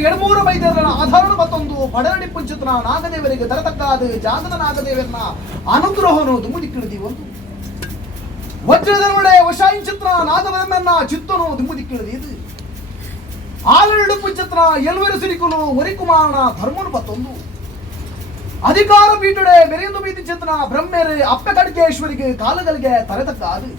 ಎಡಮೂರು ವೈದ್ಯರ ಆಧಾರ ಮತ್ತೊಂದು ಪಡರಡಿ ಪುಂಚಿತನ ನಾಗದೇವರಿಗೆ ತರತಕ್ಕಾದ ಜಾಗದ ನಾಗದೇವರನ್ನ ಅನುಗ್ರಹನು ದುಮ್ಮುದಿಕ್ಕಿಳಿದಿ ಒಂದು ವಜ್ರದೊಡೆ ವಶಾಯಿಚಿತ್ರ ನಾಗವರನ್ನ ಚಿತ್ತನು ದುಮ್ಮುದಿಕ್ಕಿಳಿದಿ ಇದು ಆಲರಡು ಪುಂಚಿತ್ರ ಎಲ್ವರು ಸಿರಿಕುಲು ವರಿಕುಮಾರನ ಧರ್ಮನು ಮತ್ತೊಂದು ಅಧಿಕಾರ ಪೀಠಡೆ ಮೆರೆಯೊಂದು ಬೀದಿ ಚಿತ್ರ ಬ್ರಹ್ಮೇರೆ ಅಪ್ಪ ಕಡ್ಕೇಶ್ವರಿಗೆ ಕಾಲಗಳಿಗೆ ತರೆತಕ್ಕಾದು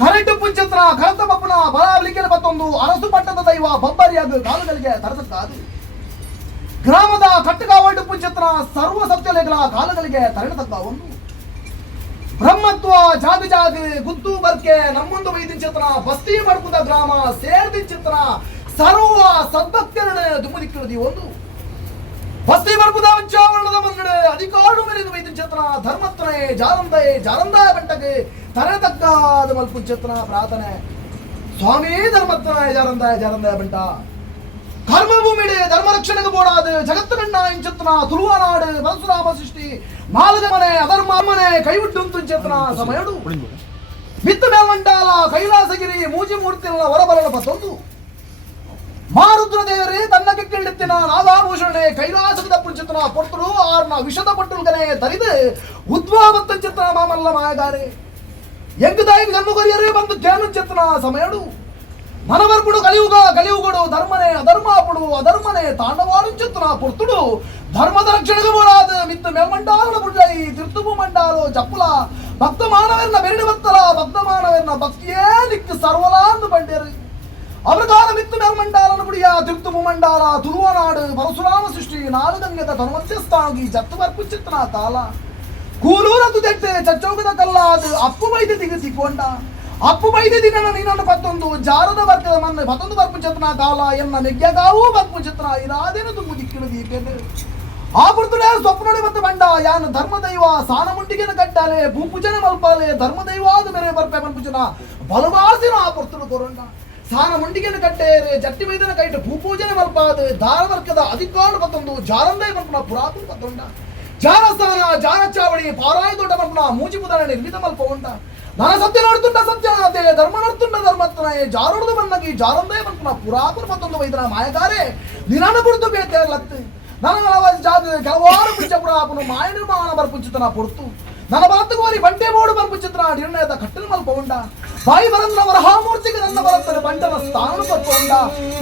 ಕರೆಂಟು ಪುಂಚಿತ್ರ ಕರತ ಬಪ್ಪನ ಬಲಾವಲಿಕೆ ಮತ್ತೊಂದು ಅರಸು ಪಟ್ಟದ ದೈವ ಬೊಬ್ಬರಿಯಾಗ ಕಾಲಗಳಿಗೆ ತರೆತಕ್ಕಾದು ಗ್ರಾಮದ ಕಟ್ಟಗಾವಡ್ಡು ಪುಂಚಿತ್ರ ಸರ್ವ ಸತ್ಯಲೆಗಳ ಕಾಲಗಳಿಗೆ ತರಡತಕ್ಕ ಒಂದು ಬ್ರಹ್ಮತ್ವ ಜಾಗ ಜಾಗ ಗುದ್ದು ಬರ್ಕೆ ನಮ್ಮೊಂದು ವೈದ್ಯ ಚಿತ್ರ ಬಸ್ತಿ ಮಡ್ಕುದ ಗ್ರಾಮ ಸೇರ್ದಿ ಚಿತ್ರ ಸರ್ವ ಸದ್ಭಕ್ತರಣ ದುಮ್ಮದಿಕ್ಕಿಳಿದಿ ಒಂದು ಬಸ್ತಿ ಮಡ್ಕುದ ಉಚ್ಚಾವರಣದ ಮನ್ನಡೆ ಅಧಿಕಾರು ಮೆರೆದು ವೈದ್ಯ ಚಿತ್ರ ಧರ್ಮತ್ರಯೇ ಜಾರಂದಾಯ ಬಂಟಗೆ ತರತಕ್ಕಾದ ಮಲ್ಪು ಚಿತ್ರ ಪ್ರಾರ್ಥನೆ ಸ್ವಾಮಿ ಧರ್ಮತ್ರಯ ಜಾರಂದಾಯ ಬಂಟ ಕರ್ಮಭೂಮಿಡೆ ಧರ್ಮ ರಕ್ಷಣೆಗೆ ಬೋಡಾದ ಜಗತ್ತಗಣ್ಣ ಇಂಚಿತ್ರ ತುಳುವನಾಡು ಪರಶುರಾಮ ಸೃಷ್ಟಿ ನಾಲ್ಕ ಮನೆ ಅಧರ್ಮ ಮನೆ ಕೈವಿಟ್ಟು ಚಿತ್ರ ಸಮಯಡು ಮಿತ್ತ ಮೇಲ್ಮಂಡಾಲ ಕೈಲಾಸಗಿರಿ ಮೂಜಿ ಮೂರ್ತಿಗಳ ಹೊರಬರಣ ಪತ್ತೊಂದು ಮಾರುದ್ರ ದೇವರೇ ತನ್ನ ಕೆಕ್ಕಿಳಿತ್ತಿನ ನಾಗಾಭೂಷಣೆ ಕೈಲಾಸದ ಪುಂಚಿತ್ರ ಪೊರ್ತರು ಆರ್ನ ವಿಷದ ಪಟ್ಟುಲ್ಗನೆ ತರಿದು ಉದ್ವಾವತ್ತ ಚಿತ್ರ ಮಾಮಲ್ಲ ಮಾಯಗಾರೆ ಎಂಗದಾಯಿಗೆ ಜನ್ಮಗೊರಿಯರೇ ಬಂದು ಜ್ಞಾನ ಚಿತ್ರ ಸಮಯಡು ಮನವರ್ಪುಡು ಕಲಿಯುಗಡು ಧರ್ಮನೆ ಅಧರ್ಮಾಪುಡು ಅಧರ್ಮನೆ ತಾಂಡವಾಡು ಚಿತ್ರ ಪೊರ್ತುಡು ಧರ್ಮದ ರಕ್ಷಣೆಗೆ ಬೋಡಾದ ಮಿತ್ತ ಮೇಲ್ಮಂಡಾಲನ ಬುಡ್ಡೈ ತಿರ್ತುಬು ಮಂಡಾಲು ಜಪ್ಪುಲ ಭಕ್ತ ಮಾನವರನ್ನ ಬೆರಡಿ ಬತ್ತಲ ಭಕ್ತ ಮಾನವರನ್ನ ಭಕ್ತಿಯೇ ದಿಕ್ಕು ಸರ್ವಲಾಂದು ಬಂಡೇರು ಅವರಗಾಲ ಮಿತ್ತ ಮೇಲ್ಮಂಡಾಲನ ಬುಡಿಯ ತಿರ್ತುಬು ಮಂಡಾಲ ತುಳುವನಾಡು ಪರಶುರಾಮ ಸೃಷ್ಟಿ ನಾಲಗಂಗದ ಧರ್ಮಸ್ಥಾಗಿ ಜತ್ತುವರ್ಪು ಚಿತ್ರ ಕಾಲ ಕೂಲೂರದು ತೆಟ್ಟೆ ಚಚ್ಚೌಕದ ಕಲ್ಲಾದ ಅಪ್ಪು ವೈದ್ಯ ತಿಗುತ್ತಿಕೊಂಡ ಅಪ್ಪು ವೈದ್ಯ ದಿನ ನೀನನ್ನು ಪತ್ತೊಂದು ಜಾರದ ವರ್ಗದ ಮನ್ನ ಮತ್ತೊಂದು ಬರ್ಪು ಚಿತ್ರ ಕಾಲ ಎನ್ನ ನೆಗ್ಯಗಾವೂ ಬರ್ಪು ಚಿತ್ರ ಇರಾದೇನು ತುಂಬು ದಿಕ್ಕಿಳಿದೀಕೆಂದು ಆ ಪುರ್ತುಡೆ ಸ್ವಪ್ನೊಡೆ ಮತ್ತು ಬಂಡ ಯಾನು ಧರ್ಮದೈವ ಸಾನ ಮುಂಡಿಗೆನ ಕಟ್ಟಾಲೆ ಭೂಪೂಜನೆ ಮಲ್ಪಾಲೆ ಧರ್ಮದೈವಾದ ಮೇರೆ ಬರ್ಪೆ ಮನ್ಪುಜನ ಬಲವಾಸಿನ ಆ ಪುರ್ತುಡು ಕೊರಂಡ ಸಾನ ಮುಂಡಿಗೆನ ಕಟ್ಟೇರೆ ಜಟ್ಟಿ ವೈದ್ಯನ ಕೈಟ್ ಭೂಪೂಜನೆ ಮಲ್ಪಾದ ಧಾರವರ್ಗದ ಅಧಿಕಾರ ಮತ್ತೊಂದು ಜಾರಂದೈ ಮಲ್ಪನ ಪುರಾತನ ಪತ್ತೊಂಡ ಜಾರಸ್ಥಾನ ಜಾರ ಚಾವಡಿ ಪಾರಾಯ ದೊಡ್ಡ ಮಲ್ಪನ ಮೂಜಿ ಮುದನ ನಿರ್ಮಿತ ಮಲ್ಪ ಉಂಡ ನಾನು ಸತ್ಯ ನೋಡ್ತುಂಡ ಸತ್ಯನಾಥೆ ಧರ್ಮ ನೋಡ್ತುಂಡ ಧರ್ಮತ್ನಾಯೆ ಜಾರೋಡ್ದು ಬನ್ನಗಿ ಜಾರಂದೇ ಮಲ್ಪನ ಪುರಾತನ ಮತ್ತೊಂದು ವೈದ್ಯನ ಮಾಯಗಾರೆ ನಿರಾನ ಬುಡ್ದು ಬೇತೆ ಲತ್ತು ನನ್ನ ಜಾಗ ಕೆಲವಾರು ಪಿಚ್ಚಪುರಾಪನು ಮಾಯ ನಿರ್ಮಾಣ ಬರ್ಪುಂಚಿತನ ಪೊರ್ತು ನನ್ನ ಬಲತ್ತುಗೋರಿ ಬಂಟೆ ಬೋಡು ಬರ್ಪುಚಿತ್ರ ನಿರ್ಣಯದ ಕಟ್ಟಲು ಮಲ್ಪ ಉಂಡ ಬಾಯಿ ಬರಂದ್ರ ವರಹಾಮೂರ್ತಿಗೆ ನನ್ನ ಬಲತ್ತನ ಬಂಟನ ಸ್ಥಾನ ಮಲ್ಪ ಉಂಡ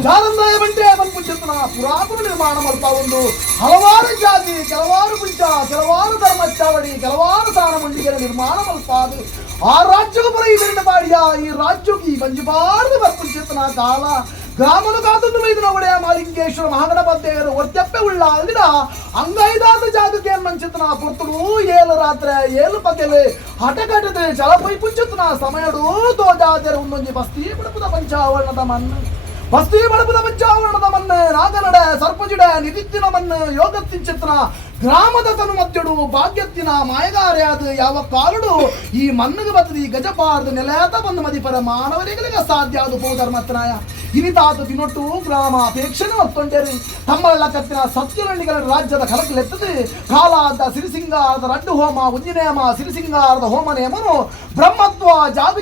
ಜಾರಂದಾಯ ಬಂಟೆ ಬರ್ಪುಚಿತ್ರ ಪುರಾತನ ನಿರ್ಮಾಣ ಮಲ್ಪ ಒಂದು ಹಲವಾರು ಜಾತಿ ಕೆಲವಾರು ಪಿಂಚ ಕೆಲವಾರು ಧರ್ಮಚಾವಡಿ ಕೆಲವಾರು ಸ್ಥಾನ ಮಂಡಿಗೆ ನಿರ್ಮಾಣ ಮಲ್ಪ ಅದು ಆ ರಾಜ್ಯಕ್ಕೆ ಪುರ ಇದರಿಂದ ಬಾಡಿಯ ಈ ರಾಜ್ಯಕ್ಕೆ ಬಂಜುಬಾರದು ಬರ್ಪುಚಿತನ ಕಾಲ ಗ್ರಾಮನು ಕಾತೊಂದು ವೈದ್ಯನ ಒಡೆಯ ಮಾಲಿಂಗೇಶ್ವರ ಮಹಾಗಣಪತಿಯರು ಒತ್ತೆಪ್ಪೆ ಉಳ್ಳ ಅಲ್ಲಿನ ಅಂಗೈದಾದ ಜಾಗಕ್ಕೆ ಮಂಚಿತನ ಪುರ್ತುಡು ಏಳು ರಾತ್ರಿ ಏಳು ಪಗೆಲೆ ಹಠಕಟದೆ ಜಲಪೈ ಪುಂಚಿತನ ಸಮಯಡು ತೋಜಾದರೆ ಒಂದೊಂದು ಬಸ್ತಿ ಬಡಪುದ ಪಂಚಾವರಣದ ಮಣ್ಣು ಬಸ್ತಿ ಬಡಪುದ ಪಂಚಾವರಣದ ಮಣ್ಣು ನಾಗನಡೆ ಸರ್ಪಜಿಡೆ ನಿದಿತ್ತಿನ ಮಣ್ಣು ಯೋಗತ್ತಿನ ಚಿತ್ರ ಗ್ರಾಮದ ತನು ಮತ್ತೆಡು ಭಾಗ್ಯತ್ತಿನ ಮಾಯಗಾರ್ಯಾದ ಯಾವ ಕಾಲುಡು ಈ ಮಣ್ಣಿಗೆ ಬತ್ತದಿ ಗಜಪಾರ್ದು ನೆಲೆಯಾತ ಬಂದು ಮದಿಪರ ಮಾನವರಿಗಳಿಗೆ ಸಾಧ್ಯ ಅದು ಬಹುಧರ್ಮತ್ನಾಯ ಇನಿತಾತು ತಿನ್ನೊಟ್ಟು ಗ್ರಾಮ ಅಪೇಕ್ಷಣೆ ಹೊತ್ತೊಂಡೇರಿ ತಮ್ಮಳ್ಳ ಕತ್ತಿನ ಸತ್ಯರಳ್ಳಿಗಳ ರಾಜ್ಯದ ಕಲಕಲೆತ್ತದೆ ಕಾಲಾದ ಸಿರಿಸಿಂಗಾರದ ರಡ್ಡು ಹೋಮ ಉಜ್ಜಿನೇಮ ಸಿರಿಸಿಂಗಾರದ ಹೋಮ ನೇಮನು ಬ್ರಹ್ಮತ್ವ ಜಾಗ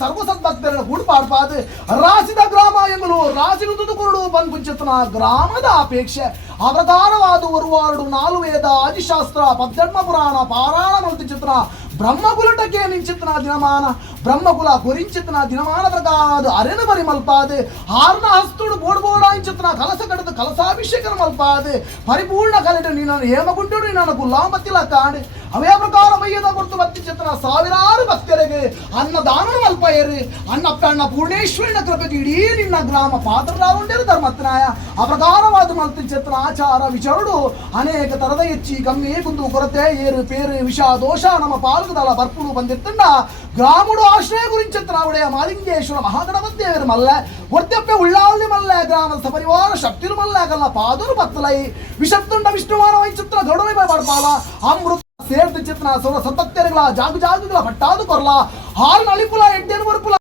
ಸರ್ವಸದ್ಭಕ್ತರ ಹೂಡ್ಪಾಡ್ಪಾದ ರಾಸಿದ ಗ್ರಾಮ ಎಂಬಲು ರಾಸಿರುವುದು ಕುರುಡು ಬಂದು ಪುಂಚಿತನ ಗ್ರಾಮದ ಅಪೇಕ್ಷೆ ಅವತಾರವಾದ ಒರುವಾರಡು ನಾಲು ವೇದ ಆದಿಶಾಸ್ತ್ರ ಪದ್ಧರ್ಮ ಪುರಾಣ ಪಾರಾಯಣ ಮಲ್ತಿ ಚಿತ್ರ ಬ್ರಹ್ಮಕುಲಟಕ್ಕೆ ನಿಂಚಿತನ ದಿನಮಾನ ಬ್ರಹ್ಮಕುಲ ಗುರಿಂಚಿತನ ದಿನಮಾನ ಪ್ರಕಾರ ಅರೆನ ಬರಿ ಮಲ್ಪಾದೆ ಹಾರ್ನ ಹಸ್ತುಡು ಬೋಡ್ಬೋಡ ಇಂಚಿತನ ಕಲಸ ಕಡದು ಕಲಸಾಭಿಷೇಕನ ಮಲ್ಪಾದೆ ಪರಿಪೂರ್ಣ ಕಲೆಟ ನೀನು ಹೇಮಗುಂಟು ನೀನು ಗುಲ್ಲಾಂಬತ್ತಿಲ ಕಾಣೆ ಅವೇ ಪ್ರಕಾರ ಮೈಯದ ಗುರುತು ಬತ್ತಿ ಚಿತ್ರ ಸಾವಿರಾರು ಭಕ್ತರಿಗೆ ಅನ್ನದಾನ ಮಲ್ಪ ಏರಿ ಅನ್ನಪ್ಪಣ್ಣ ಪೂರ್ಣೇಶ್ವರಿನ ಕೃಪೆಗೆ ಇಡೀ ನಿನ್ನ ಗ್ರಾಮ ಪಾತ್ರರಾಗೊಂಡಿರು ಧರ್ಮತ್ನಾಯ ಆ ಪ್ರಕಾರವಾದ ಮಲ್ತಿ ಚಿತ್ರ ಆಚಾರ ವಿಚಾರಡು ಅನೇಕ ತರದ ಹೆಚ್ಚಿ ಕಮ್ಮಿ ಕುಂದು ಕೊರತೆ ಏರು ಪೇರು ವಿಷ ದೋಷ ನಮ್ಮ ಪಾಲ್ಗದಲ್ಲ ಬರ್ಪುಡು ಬಂದಿರ್ತಂಡ ಗ್ರಾಮಡು ಆಶ್ರಯ ಗುರಿಂಚಿತ್ರ ಒಡೆಯ ಮಾಲಿಂಗೇಶ್ವರ ಮಹಾಗಣಪತಿಯವರು ಮಲ್ಲ ಒರ್ತೆಪ್ಪೆ ಉಳ್ಳಾವಳಿ ಮಲ್ಲ ಗ್ರಾಮದ ಸಪರಿವಾರ ಶಕ್ತಿರು ಮಲ್ಲ ಕಲ್ಲ ಪಾದರು ಬತ್ತಲೈ ವಿಷತ್ತುಂಡ ವಿಷ್ಣುವಾರ ವೈಚಿತ್ರ ಗೌಡವೇ ಬಡ್ಪಾಲ ಅಮೃತ ಸೇರ್ದ ಚಿತ್ರ ಸೌರ ಸತ್ತತ್ತೆರೆಗಳ ಜಾಗಗಳ ಭಟ್ಟಾದು ಕೊರ್ಲ ಹಾಲ್ ನಳಿಪುಲ ಎಡ್ಡೆನು ಬರ್ಪುಲ